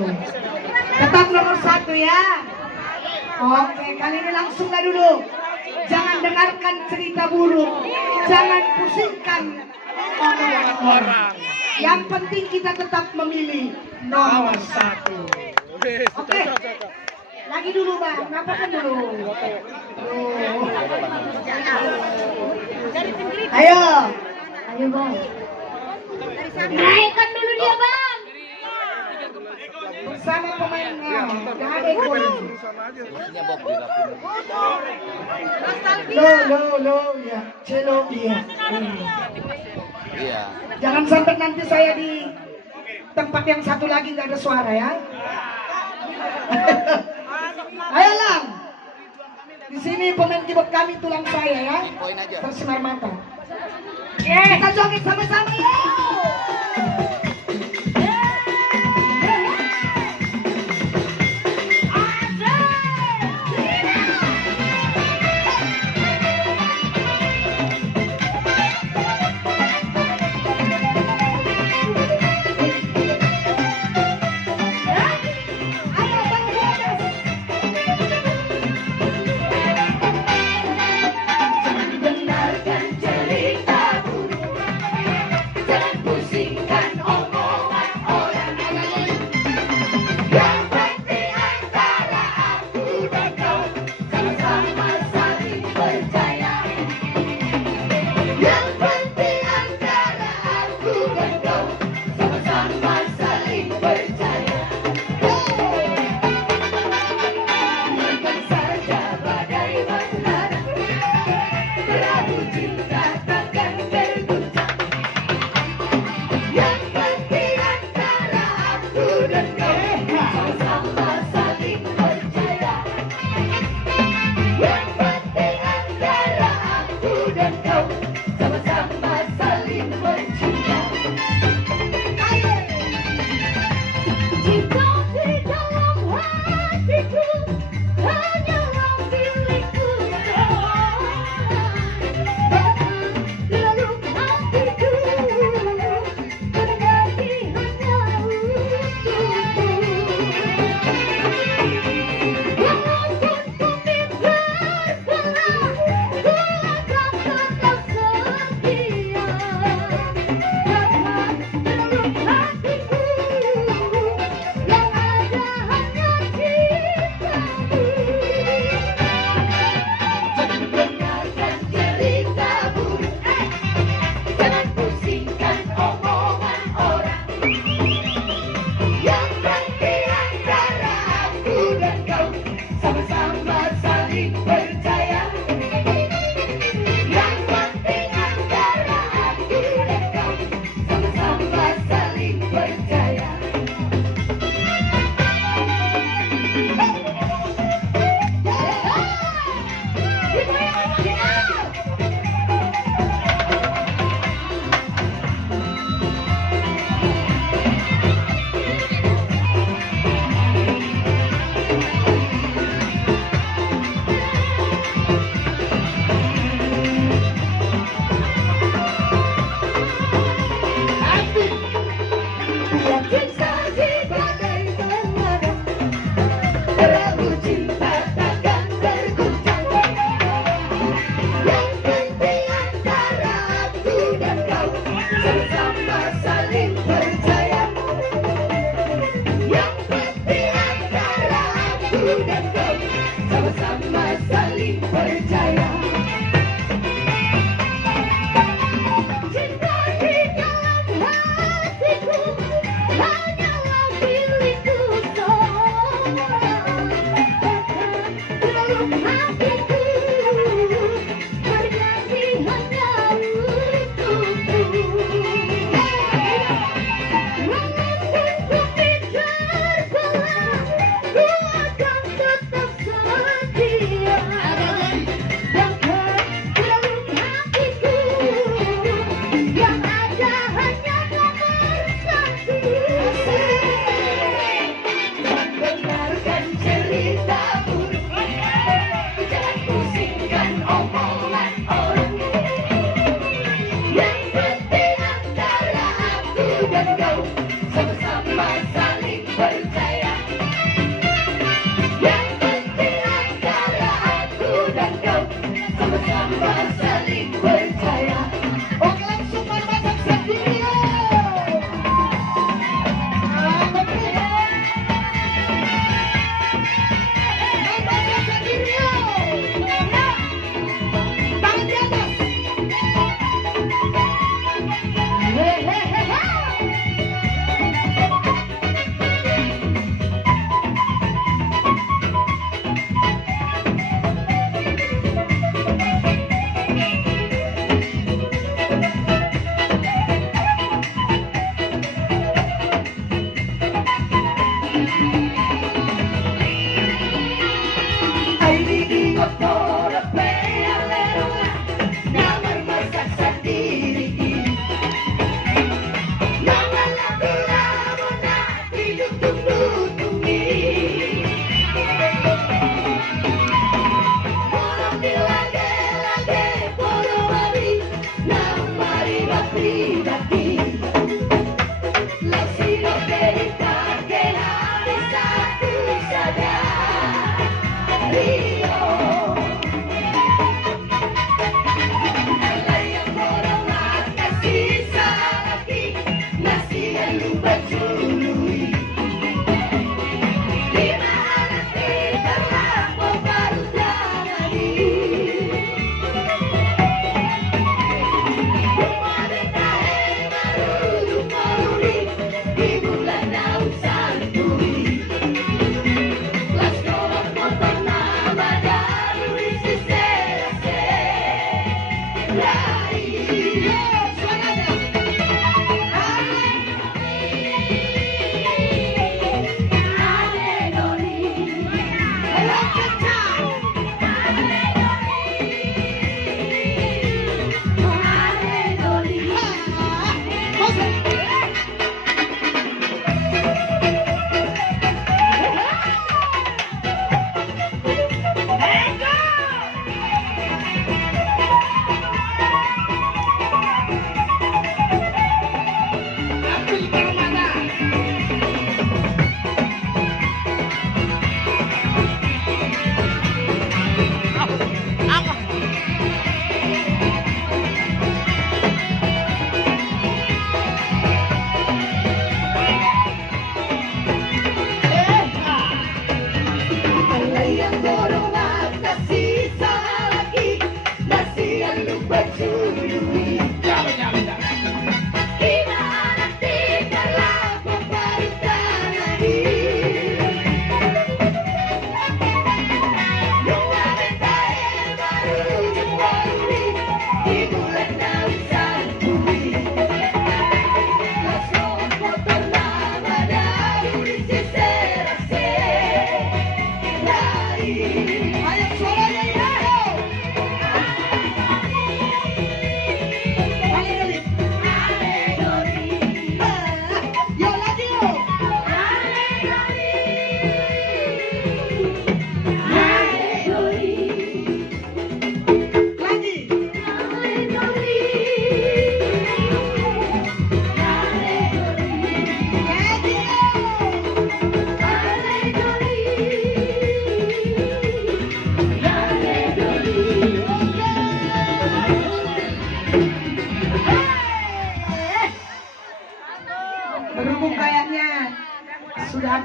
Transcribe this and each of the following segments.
Tetap nomor 1 ya. Oke, kali ini langsung lah dulu. Jangan dengarkan cerita buruk. Jangan pusingkan orang. Yang penting kita tetap memilih nomor 1. Oke. Lagi dulu Bang, ngapain dulu? Ayo. Ayo Bang. Naikkan dulu dia Bang. Bersama pemainnya. Gak ada gol. Lo ya. Celo iya. Iya. Jangan sampai nanti saya di tempat yang satu lagi nggak ada suara ya. Ayo Lang. Di sini pemain keyboard kami tulang saya ya. Tersinar mata. Kita joget sama-sama ya.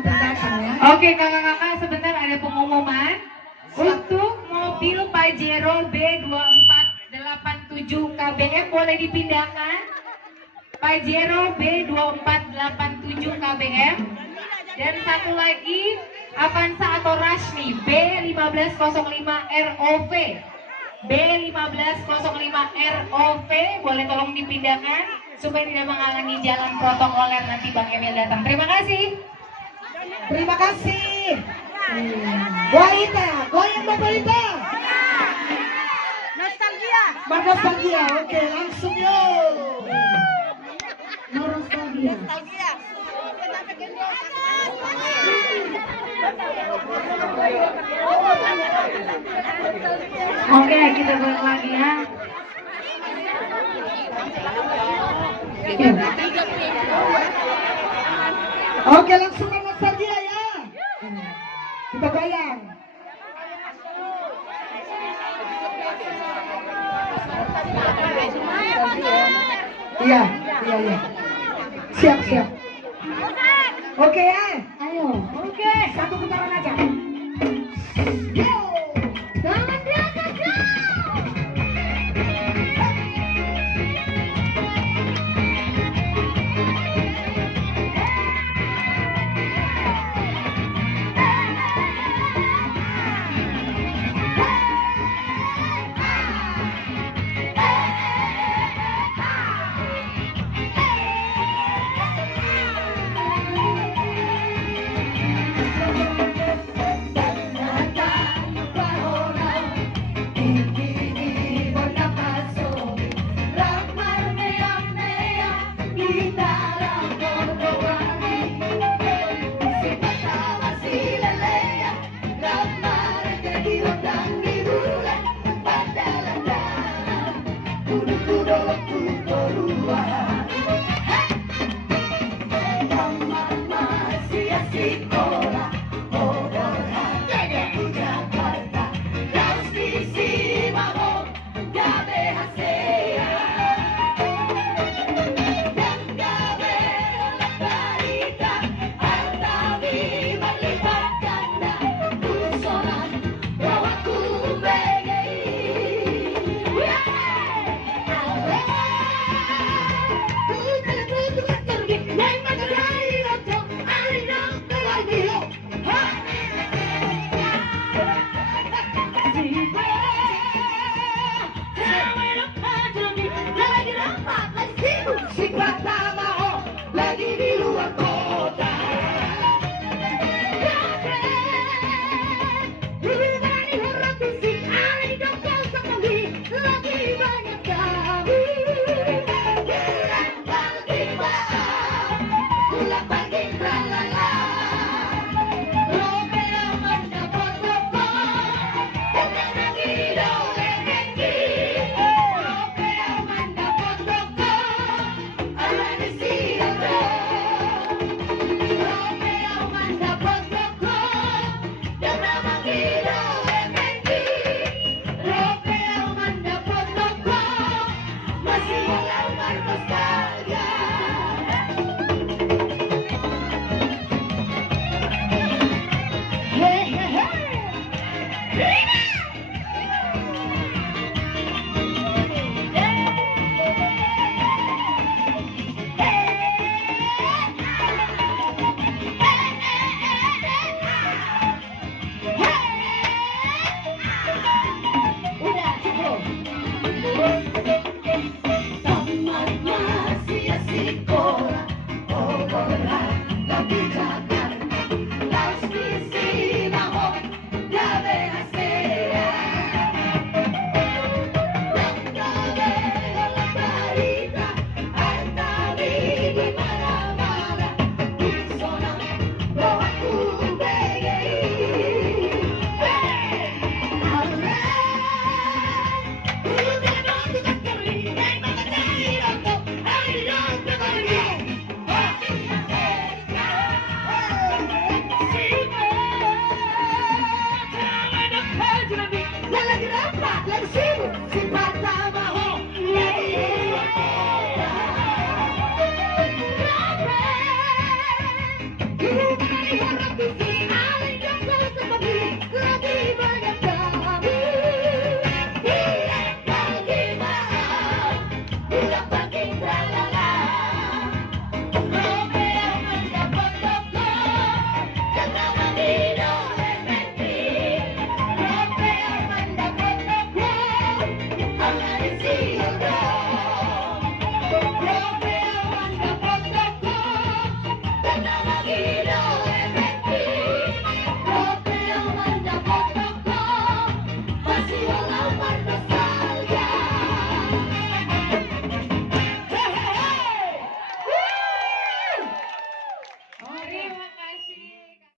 datang ya. Oke, kakak-kakak sebentar ada pengumuman. Untuk mobil Pajero B2487 KBM boleh dipindahkan. Pajero B2487 KBM. Dan satu lagi Avanza atau Rashmi B1505 ROV. B1505 ROV boleh tolong dipindahkan supaya tidak menghalangi jalan protokoler nanti Bang Emil datang. Terima kasih. Terima kasih. Goita, goyang Bapak Ita. Nostalgia. Nostalgia, oke langsung yuk. Nostalgia. Nostalgia. Oke, kita balik lagi ya. Oke langsung ke nostalgia ya. Kita goyang. Iya, iya, iya. Siap, siap. Oke ya. Ayo. Oke. Satu putaran aja. Selamat berangkat, go! Sisi.